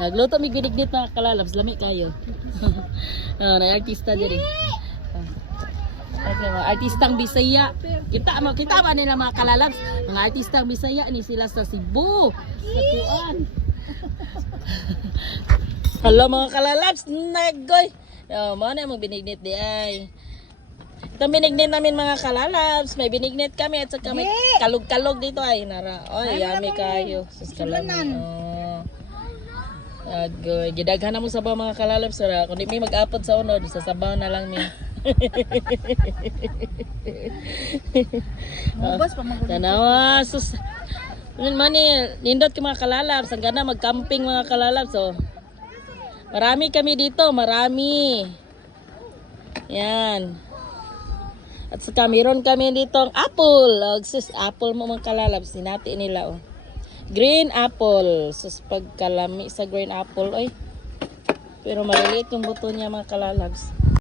Nagluto mi ginignit na kalalabs, lami kayo. Na artista diri. Okay, mga artistang Bisaya. Kita ba nila mga kalalabs? Mga artistang Bisaya ni sila sa Cebu. Cebuan. Hello mga kalalabs, nagoy. Mo na mo binignit di ay. Itong binignit namin mga kalalabs, may binignit kami at saka may kalog-kalog dito ay nara. Oy, yummy kayo. Sus kalaman. Agoy, gidaghan na mo sa mga kalalabs ra. Kundi may mag-apod sa unod, sasabaw na lang mi. Tanawa, sus. Mani, nindot ka mga kalalabs, ang ganda mag-camping mga kalalabs oh. Marami kami dito, marami. Yan. At saka meron kami dito apple. Sus, apple mo mga kalalabs. Sinati nila oh. Green apple. Sus, pagkalami sa green apple. Oy. Pero maliliit yung buto niya mga kalalabs.